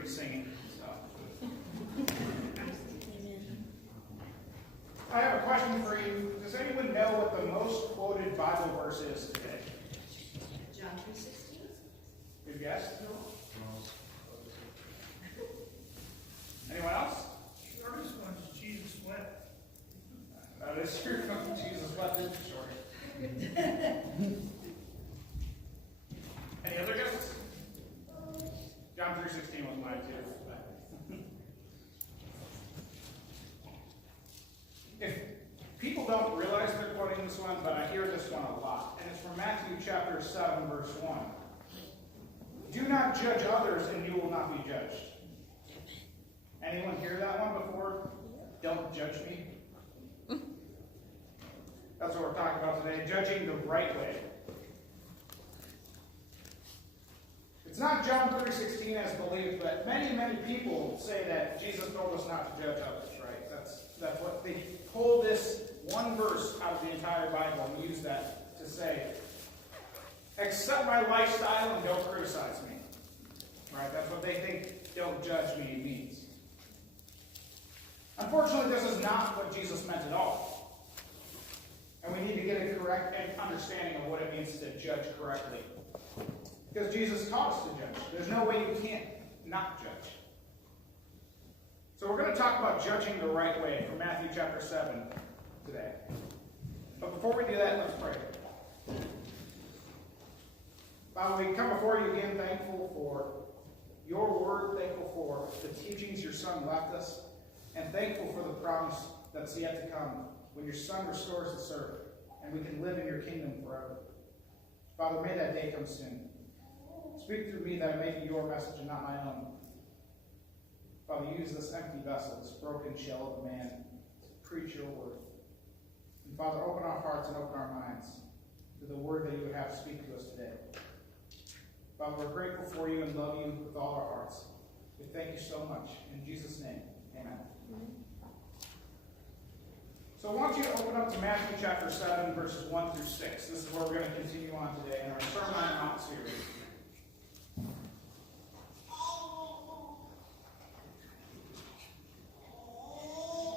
be singing. So. I have a question for you. Does anyone know what the most quoted Bible verse is today? John 3:16. Good guess? Anyone else? Shortest one is Jesus wept. That is true. Jesus wept is the shortest. Any other guesses? John 3:16 was mine too. If people don't realize they're quoting this one, but I hear this one a lot, and it's from Matthew chapter 7, verse 1. Do not judge others, and you will not be judged. Anyone hear that one before? Don't judge me. That's what we're talking about today, judging the right way. It's not John 3:16 as believed, but many people say that Jesus told us not to judge others, right? That's what they pull this one verse out of the entire Bible and use that to say, accept my lifestyle and don't criticize me. Right? That's what they think don't judge me means. Unfortunately, this is not what Jesus meant at all. And we need to get a correct understanding of what it means to judge correctly. Because Jesus taught us to judge. There's no way you can't not judge. So we're going to talk about judging the right way from Matthew chapter 7 today. But before we do that, let's pray. Father, we come before you again thankful for your word, thankful for the teachings your Son left us, and thankful for the promise that's yet to come when your Son restores the earth and we can live in your kingdom forever. Father, may that day come soon. Speak through me that I may be your message and not my own. Father, use this empty vessel, this broken shell of a man, to preach your word. And Father, open our hearts and open our minds to the word that you would have to speak to us today. Father, we're grateful for you and love you with all our hearts. We thank you so much. In Jesus' name, amen. So I want you to open up to Matthew chapter 7, verses 1 through 6. This is where we're going to continue on today in our Sermon on the Mount series.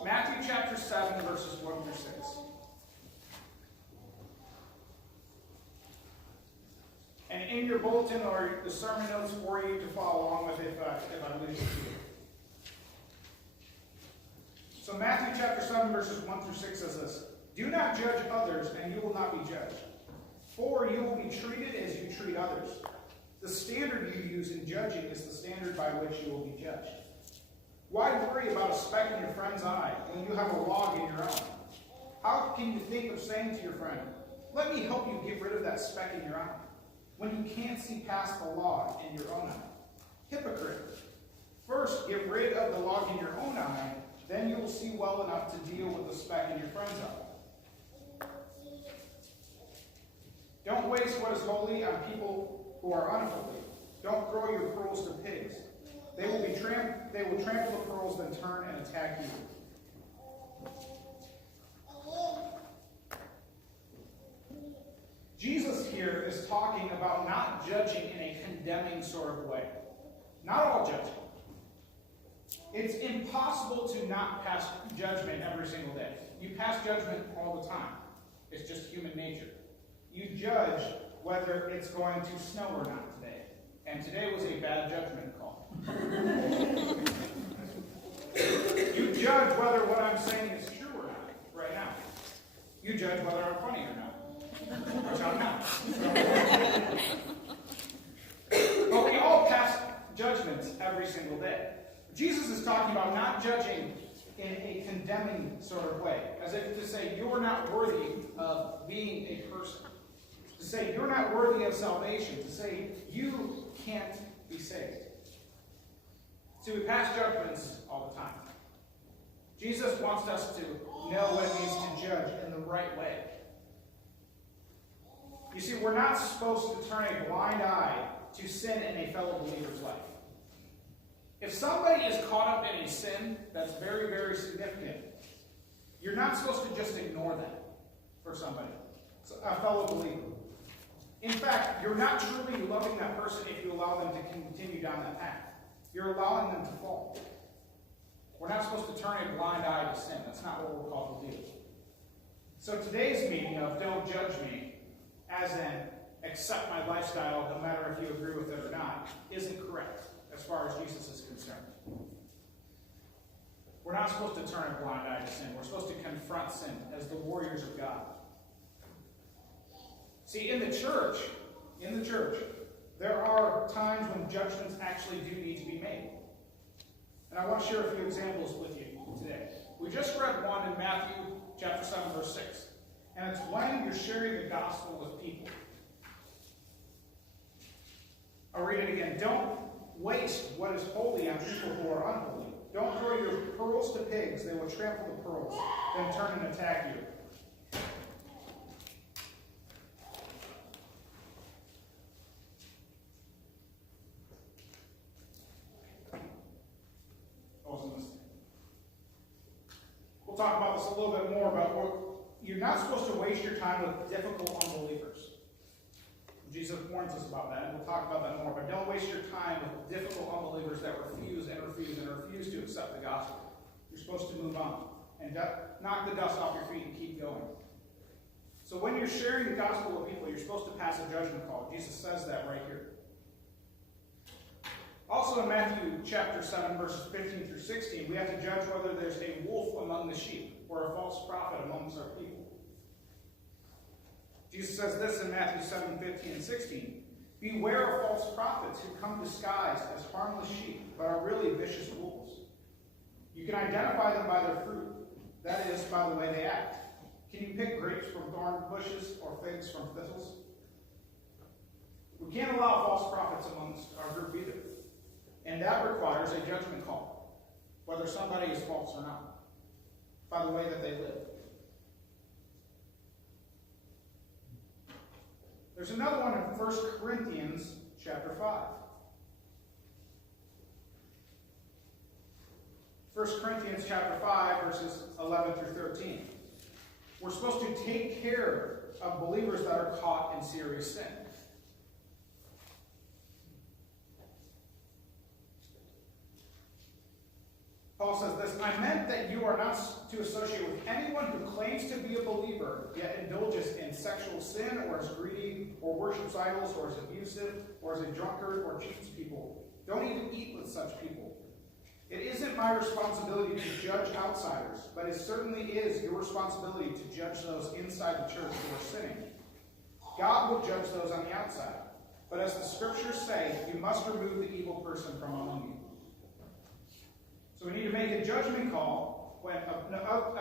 Matthew chapter 7, verses 1 through 6. And in your bulletin or the sermon notes for you to follow along with if I lose it to you. So Matthew chapter 7, verses 1 through 6 says this. Do not judge others, and you will not be judged. For you will be treated as you treat others. The standard you use in judging is the standard by which you will be judged. Why worry about a speck in your friend's eye when you have a log in your own? How can you think of saying to your friend, let me help you get rid of that speck in your eye, when you can't see past the log in your own eye? Hypocrite! First, get rid of the log in your own eye, then you will see well enough to deal with the speck in your friend's eye. Don't waste what is holy on people who are unholy. Don't throw your pearls to pigs. They will trample the pearls, then turn and attack you. Jesus here is talking about not judging in a condemning sort of way. Not all judging. It's impossible to not pass judgment every single day. You pass judgment all the time. It's just human nature. You judge whether it's going to snow or not today. And today was a bad judgment call. You judge whether what I'm saying is true or not right now. You judge whether I'm funny or not. Which I'm not. But we all pass judgments every single day. Jesus is talking about not judging in a condemning sort of way. As if to say, you're not worthy of being a person. To say, you're not worthy of salvation. To say, you can't be saved. So we pass judgments all the time. Jesus wants us to know what it means to judge in the right way. You see, we're not supposed to turn a blind eye to sin in a fellow believer's life. If somebody is caught up in a sin that's very, very significant, you're not supposed to just ignore that for somebody, a fellow believer. In fact, you're not truly loving that person if you allow them to continue down that path. you're allowing them to fall. We're not supposed to turn a blind eye to sin. That's not what we're called to do. So today's meaning of don't judge me, as in accept my lifestyle no matter if you agree with it or not, isn't correct as far as Jesus is concerned. We're not supposed to turn a blind eye to sin. We're supposed to confront sin as the warriors of God. See, in the church, there are times when judgments actually do need to be made. And I want to share a few examples with you today. We just read one in Matthew chapter 7, verse 6. And it's when you're sharing the gospel with people. I'll read it again. Don't waste what is holy on people who are unholy. Don't throw your pearls to pigs. They will trample the pearls, then turn and attack you. We'll talk about this a little bit more, but you're not supposed to waste your time with difficult unbelievers. Jesus warns us about that, and we'll talk about that more. But don't waste your time with difficult unbelievers that refuse to accept the gospel. You're supposed to move on and knock the dust off your feet and keep going. So when you're sharing the gospel with people, you're supposed to pass a judgment call. Jesus says that right here. Also in Matthew chapter 7, verses 15 through 16, we have to judge whether there's a wolf among the sheep or a false prophet amongst our people. Jesus says this in Matthew 7, 15 and 16. Beware of false prophets who come disguised as harmless sheep, but are really vicious wolves. You can identify them by their fruit, that is, by the way they act. Can you pick grapes from thorn bushes or figs from thistles? We can't allow false prophets amongst our group either. And that requires a judgment call, whether somebody is false or not, by the way that they live. There's another one in 1 Corinthians chapter 5. 1 Corinthians chapter 5, verses 11 through 13. We're supposed to take care of believers that are caught in serious sin. Paul says this, I meant that you are not to associate with anyone who claims to be a believer, yet indulges in sexual sin, or is greedy, or worships idols, or is abusive, or is a drunkard, or cheats people. Don't even eat with such people. It isn't my responsibility to judge outsiders, but it certainly is your responsibility to judge those inside the church who are sinning. God will judge those on the outside. But as the scriptures say, you must remove the evil person from among you. So we need to make a judgment call when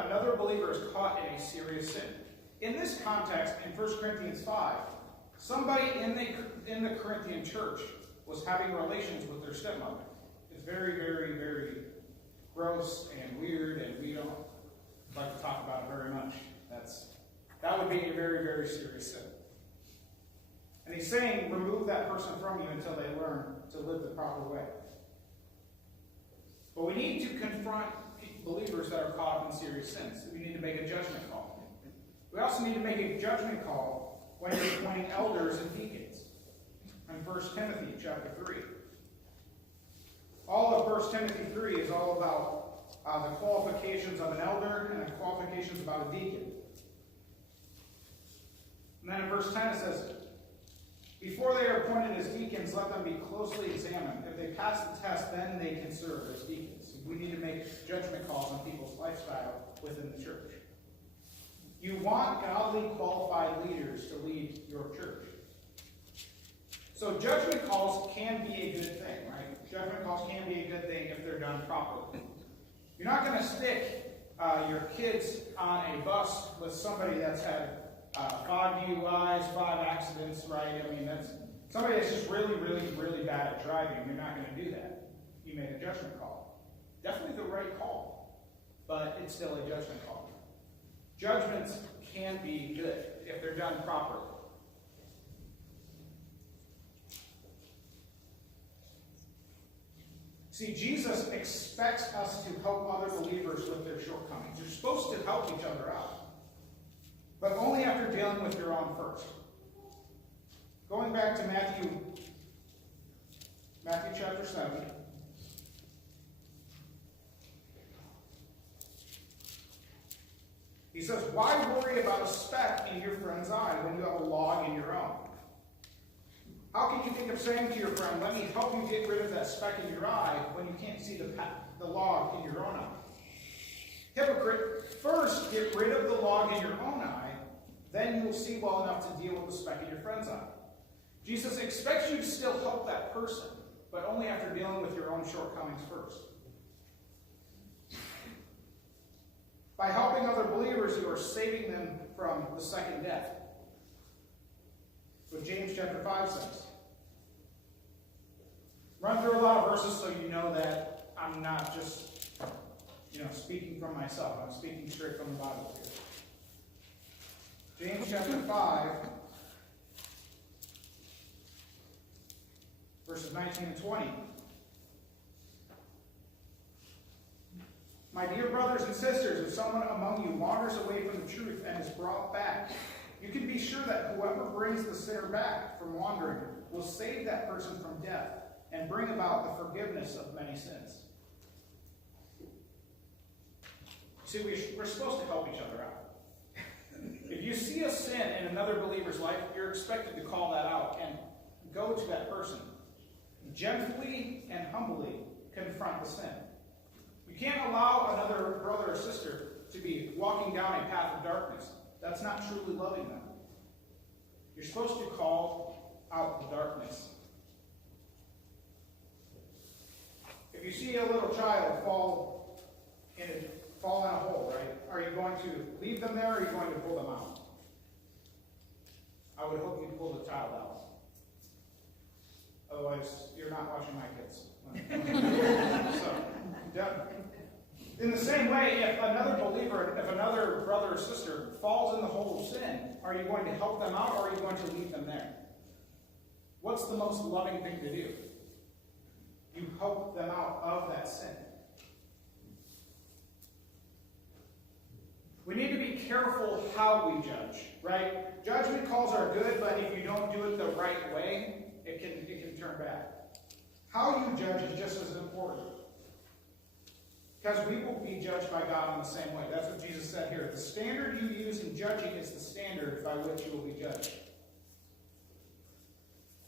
another believer is caught in a serious sin. In this context, in 1 Corinthians 5, somebody in the Corinthian church was having relations with their stepmother. It's very, very, very gross and weird, and we don't like to talk about it very much. That would be a very, very serious sin. And he's saying, remove that person from you until they learn to live the proper way. But we need to confront believers that are caught in serious sins. We need to make a judgment call. We also need to make a judgment call when you're appointing elders and deacons. In 1 Timothy chapter 3. All of 1 Timothy 3 is all about the qualifications of an elder and the qualifications about a deacon. And then in verse 10 it says, before they are appointed as deacons, let them be closely examined. If they pass the test, then they can serve as deacons. We need to make judgment calls on people's lifestyle within the church. You want godly, qualified leaders to lead your church. So judgment calls can be a good thing, right? Judgment calls can be a good thing if they're done properly. You're not going to stick your kids on a bus with somebody that's had 5 DUIs, 5 accidents, right? I mean, that's somebody that's just really, really, really bad at driving. You're not going to do that. You make a judgment call. Definitely the right call, but it's still a judgment call. Judgments can be good if they're done properly. See, Jesus expects us to help other believers with their shortcomings. You're supposed to help each other out. But only after dealing with your own first. Going back to Matthew chapter 7, He says, why worry about a speck in your friend's eye when you have a log in your own? How can you think of saying to your friend, let me help you get rid of that speck in your eye when you can't see the log in your own eye? Hypocrite, first get rid of the log in your own eye, then you will see well enough to deal with the speck in your friend's eye. Jesus expects you to still help that person, but only after dealing with your own shortcomings first. By helping other believers, you are saving them from the second death. What James chapter 5 says. Run through a lot of verses so you know that I'm not just, speaking from myself. I'm speaking straight from the Bible here. James chapter 5, verses 19 and 20. My dear brothers and sisters, if someone among you wanders away from the truth and is brought back, you can be sure that whoever brings the sinner back from wandering will save that person from death and bring about the forgiveness of many sins. See, we're supposed to help each other out. If you see a sin in another believer's life, you're expected to call that out and go to that person. Gently and humbly confront the sin. You can't allow another brother or sister to be walking down a path of darkness. That's not truly loving them. You're supposed to call out the darkness. If you see a little child fall in a hole, right? Are you going to leave them there or are you going to pull them out? I would hope you pull the child out. Otherwise, you're not watching my kids. In the same way, if another believer, if another brother or sister falls in the hole of sin, are you going to help them out or are you going to leave them there? What's the most loving thing to do? You help them out of that sin. We need to be careful how we judge, right? Judgment calls are good, but if you don't do it the right way, it can turn bad. How you judge is just as important. Because we will be judged by God in the same way. That's what Jesus said here. The standard you use in judging is the standard by which you will be judged.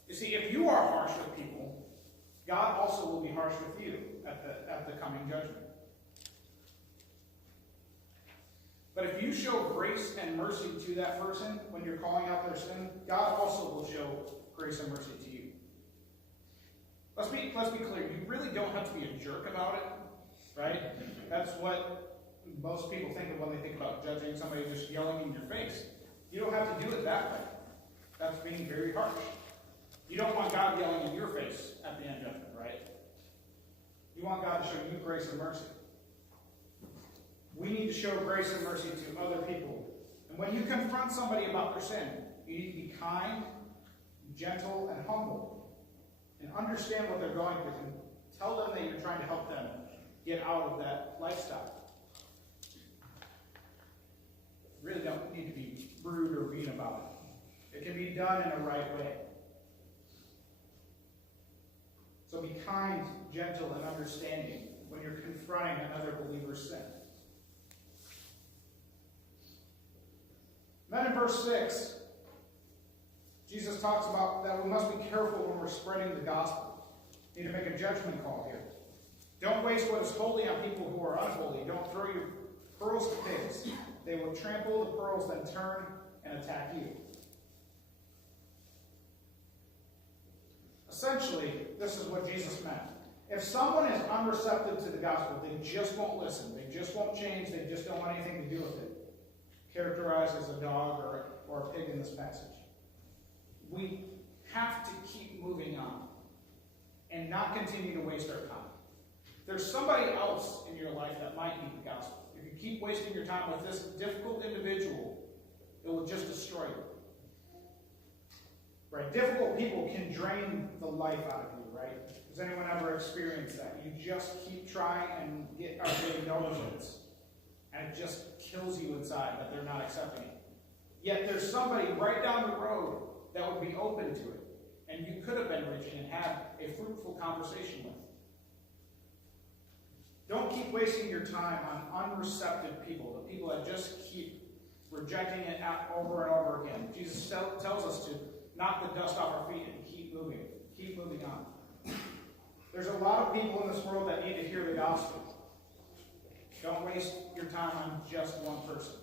You see, if you are harsh with people, God also will be harsh with you at the coming judgment. But if you show grace and mercy to that person when you're calling out their sin, God also will show grace and mercy to you. Let's be clear. You really don't have to be a jerk about it, right? That's what most people think of when they think about judging somebody just yelling in your face. You don't have to do it that way. That's being very harsh. You don't want God yelling in your face at the end judgment, right? You want God to show you grace and mercy. We need to show grace and mercy to other people. And when you confront somebody about their sin, you need to be kind, gentle, and humble. And understand what they're going through. And tell them that you're trying to help them get out of that lifestyle. You really don't need to be rude or mean about it. It can be done in a right way. So be kind, gentle, and understanding when you're confronting another believer's sin. Then in verse 6, Jesus talks about that we must be careful when we're spreading the gospel. We need to make a judgment call here. Don't waste what is holy on people who are unholy. Don't throw your pearls to pigs. They will trample the pearls, then turn and attack you. Essentially, this is what Jesus meant. If someone is unreceptive to the gospel, they just won't listen. They just won't change. They just don't want anything to do with it. Characterized as a dog or a pig in this passage. We have to keep moving on and not continue to waste our time. There's somebody else in your life that might need the gospel. If you keep wasting your time with this difficult individual, it will just destroy you. Right? Difficult people can drain the life out of you, right? Has anyone ever experienced that? You just keep trying and are getting no results. And it just kills you inside that they're not accepting it. Yet there's somebody right down the road that would be open to it. And you could have been reaching and had a fruitful conversation with. Don't keep wasting your time on unreceptive people, the people that just keep rejecting it over and over again. Jesus tells us to knock the dust off our feet and keep moving on. There's a lot of people in this world that need to hear the gospel. Don't waste your time on just one person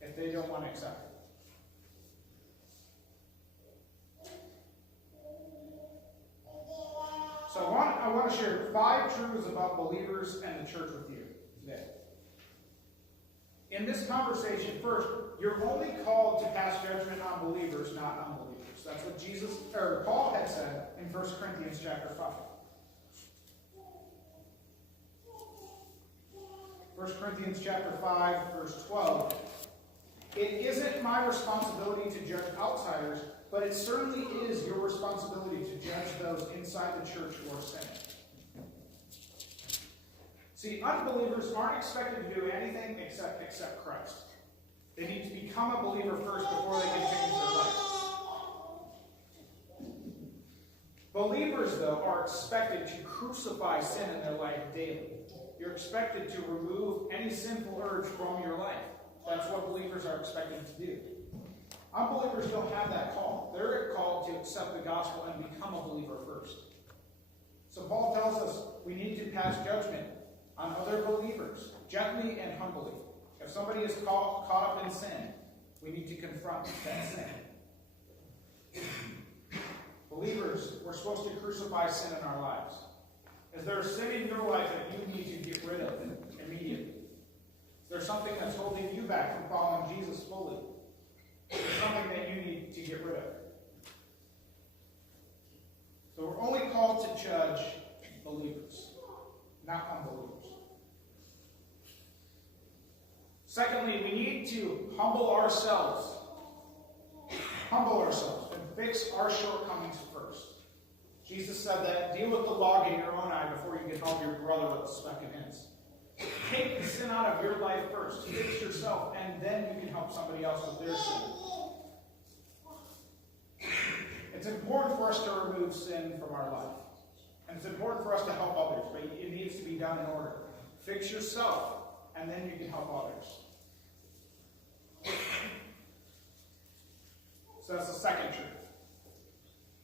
if they don't want to accept it. So I want to share 5 truths about believers and the church with you today. In this conversation, first, you're only called to pass judgment on believers, not unbelievers. That's what Paul had said in 1 Corinthians chapter 5. 1 Corinthians chapter 5, verse 12. It isn't my responsibility to judge outsiders, but it certainly is your responsibility to judge those inside the church who are sinning. See, unbelievers aren't expected to do anything except accept Christ. They need to become a believer first before they can change their life. Believers, though, are expected to crucify sin in their life daily. You're expected to remove any sinful urge from your life. That's what believers are expected to do. Unbelievers don't have that call. They're called to accept the gospel and become a believer first. So Paul tells us we need to pass judgment on other believers, gently and humbly. If somebody is caught up in sin, we need to confront that sin. Believers, we're supposed to crucify sin in our lives. Is there a sin in your life that you need to get rid of immediately? Is there something that's holding you back from following Jesus fully? Is there something that you need to get rid of? So we're only called to judge believers, not unbelievers. Secondly, we need to humble ourselves and fix our shortcomings first. Jesus said that deal with the log in your own eye before you can help your brother with the speck in his. Take the sin out of your life first. Fix yourself, and then you can help somebody else with their sin. It's important for us to remove sin from our life. And it's important for us to help others, but it needs to be done in order. Fix yourself, and then you can help others. So that's the second truth.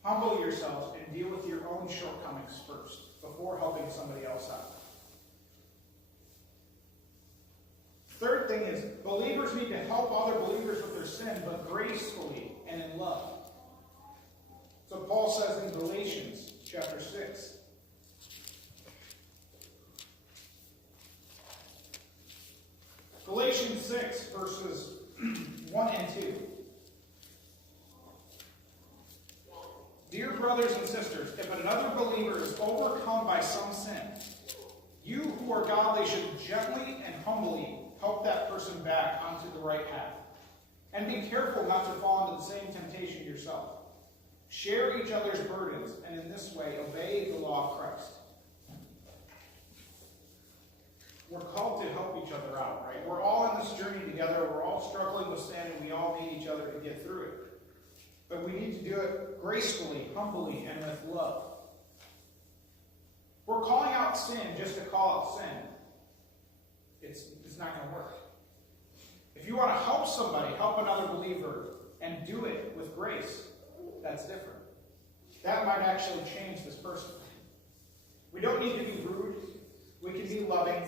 Humble yourselves and deal with your own shortcomings first, before helping somebody else out. Third thing is, believers need to help other believers with their sin, but gracefully and in love. So Paul says in Galatians chapter 6. Galatians 6, verses 1 and 2. Dear brothers and sisters, if another believer is overcome by some sin, you who are godly should gently and humbly help that person back onto the right path. And be careful not to fall into the same temptation yourself. Share each other's burdens, and in this way obey the law of Christ. We're called to help each other out, right? We're all on this journey together. We're all struggling with sin, and we all need each other to get through it. But we need to do it gracefully, humbly, and with love. We're calling out sin just to call it sin. It's not going to work. If you want to help somebody, help another believer, and do it with grace, that's different. That might actually change this person. We don't need to be rude. We can be loving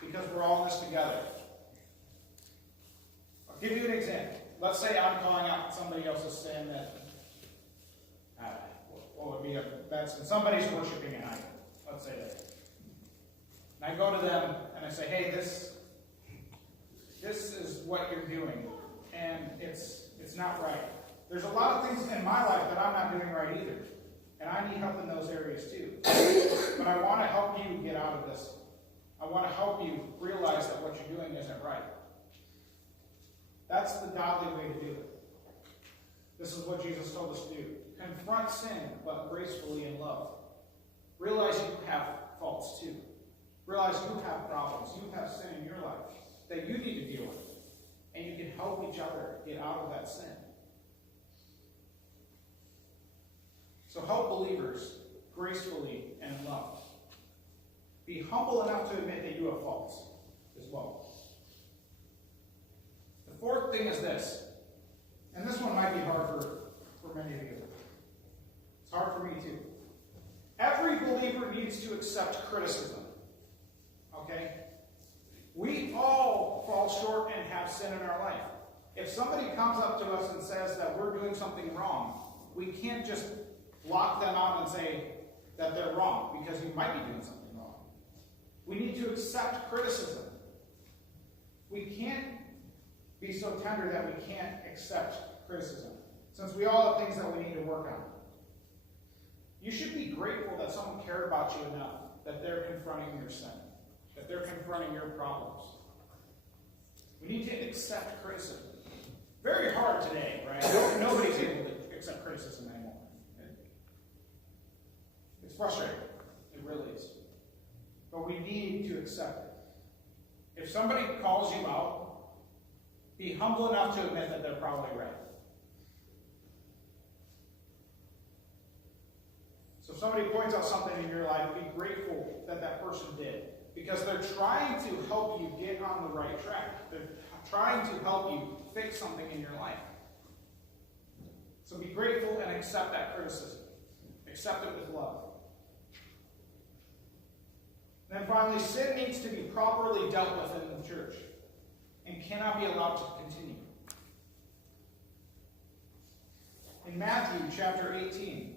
because we're all in this together. I'll give you an example. Let's say I'm calling out somebody else's sin that what would be that sin? Somebody's worshiping an idol. Let's say that. And I go to them and I say, hey, this is what you're doing, and it's not right. There's a lot of things in my life that I'm not doing right either, and I need help in those areas too. But I want to help you get out of this. I want to help you realize that what you're doing isn't right. That's the godly way to do it. This is what Jesus told us to do. Confront sin, but gracefully in love. Realize you have faults too. Realize you have problems. You have sin in your life that you need to deal with. And you can help each other get out of that sin. So help believers gracefully and in love. Be humble enough to admit that you have faults as well. The fourth thing is this, and this one might be hard for many of you. It's hard for me too. Every believer needs to accept criticism. Okay? We all fall short and have sin in our life. If somebody comes up to us and says that we're doing something wrong, we can't just block them out and say that they're wrong, because you might be doing something wrong. We need to accept criticism. We can't be so tender that we can't accept criticism, since we all have things that we need to work on. You should be grateful that someone cared about you enough that they're confronting your sin, that they're confronting your problems. We need to accept criticism. Very hard today, right? Nobody's able to accept criticism anymore. It's frustrating. It really is. But we need to accept it. If somebody calls you out, be humble enough to admit that they're probably right. So if somebody points out something in your life, be grateful that that person did. Because they're trying to help you get on the right track. They're trying to help you fix something in your life. So be grateful and accept that criticism. Accept it with love. And then finally, sin needs to be properly dealt with in the church and cannot be allowed to continue. In Matthew chapter 18,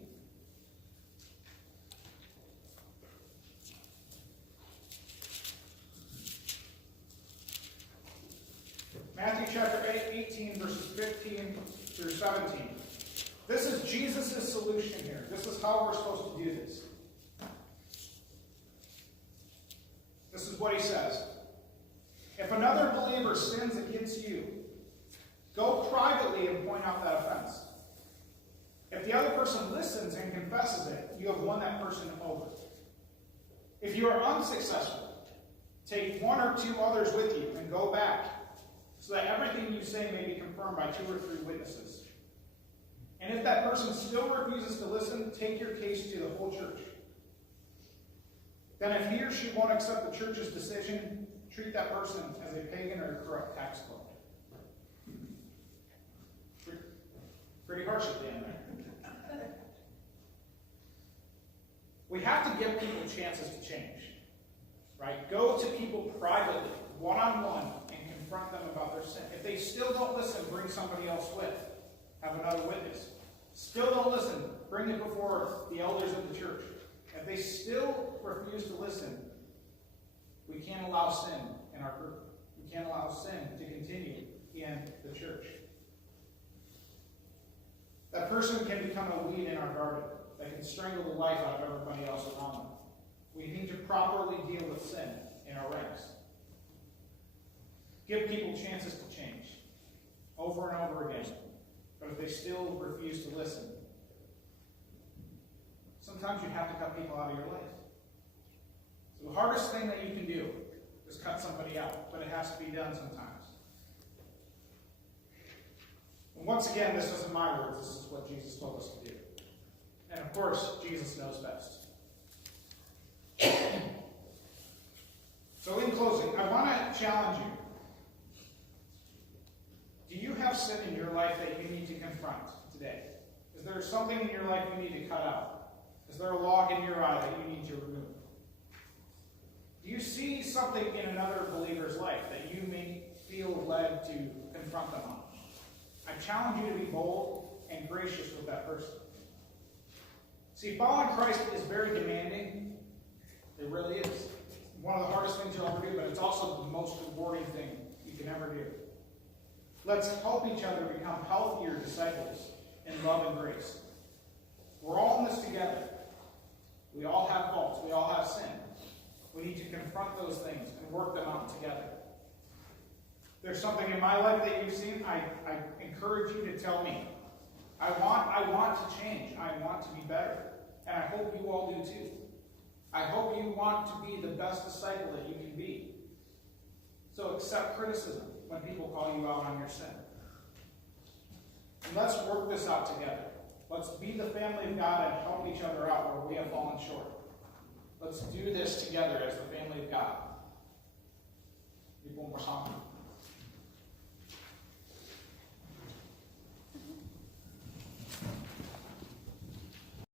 Matthew chapter 18, verses 15 through 17. This is Jesus' solution here. This is how we're supposed to do this. This is what he says. If another believer sins against you, go privately and point out that offense. If the other person listens and confesses it, you have won that person over. If you are unsuccessful, take one or two others with you and go back, so that everything you say may be confirmed by 2 or 3 witnesses. And if that person still refuses to listen, take your case to the whole church. Then if he or she won't accept the church's decision, treat that person as a pagan or a corrupt tax collector. Pretty harsh at the end there. We have to give people chances to change. Right? Go to people privately, one-on-one, and confront them about their sin. If they still don't listen, bring somebody else with. Have another witness. Still don't listen, bring it before the elders of the church. If they still refuse to listen, we can't allow sin in our group. We can't allow sin to continue in the church. That person can become a weed in our garden that can strangle the life out of everybody else around them. We need to properly deal with sin in our ranks. Give people chances to change over and over again. But if they still refuse to listen, sometimes you have to cut people out of your life. So the hardest thing that you can do is cut somebody out, but it has to be done sometimes. And once again, this isn't my words, this is what Jesus told us to do. And of course, Jesus knows best. So in closing, I want to challenge you. Do you have sin in your life that you need to confront today? Is there something in your life you need to cut out? Is there a log in your eye that you need to remove? Do you see something in another believer's life that you may feel led to confront them on? I challenge you to be bold and gracious with that person. See, following Christ is very demanding. It really is. One of the hardest things you'll ever do, but it's also the most rewarding thing you can ever do. Let's help each other become healthier disciples in love and grace. We're all in this together. We all have faults. We all have sin. We need to confront those things and work them out together. If there's something in my life that you've seen, I encourage you to tell me. I want to change. I want to be better. And I hope you all do too. I hope you want to be the best disciple that you can be. So accept criticism when people call you out on your sin. And let's work this out together. Let's be the family of God and help each other out where we have fallen short. Let's do this together as the family of God. One more song.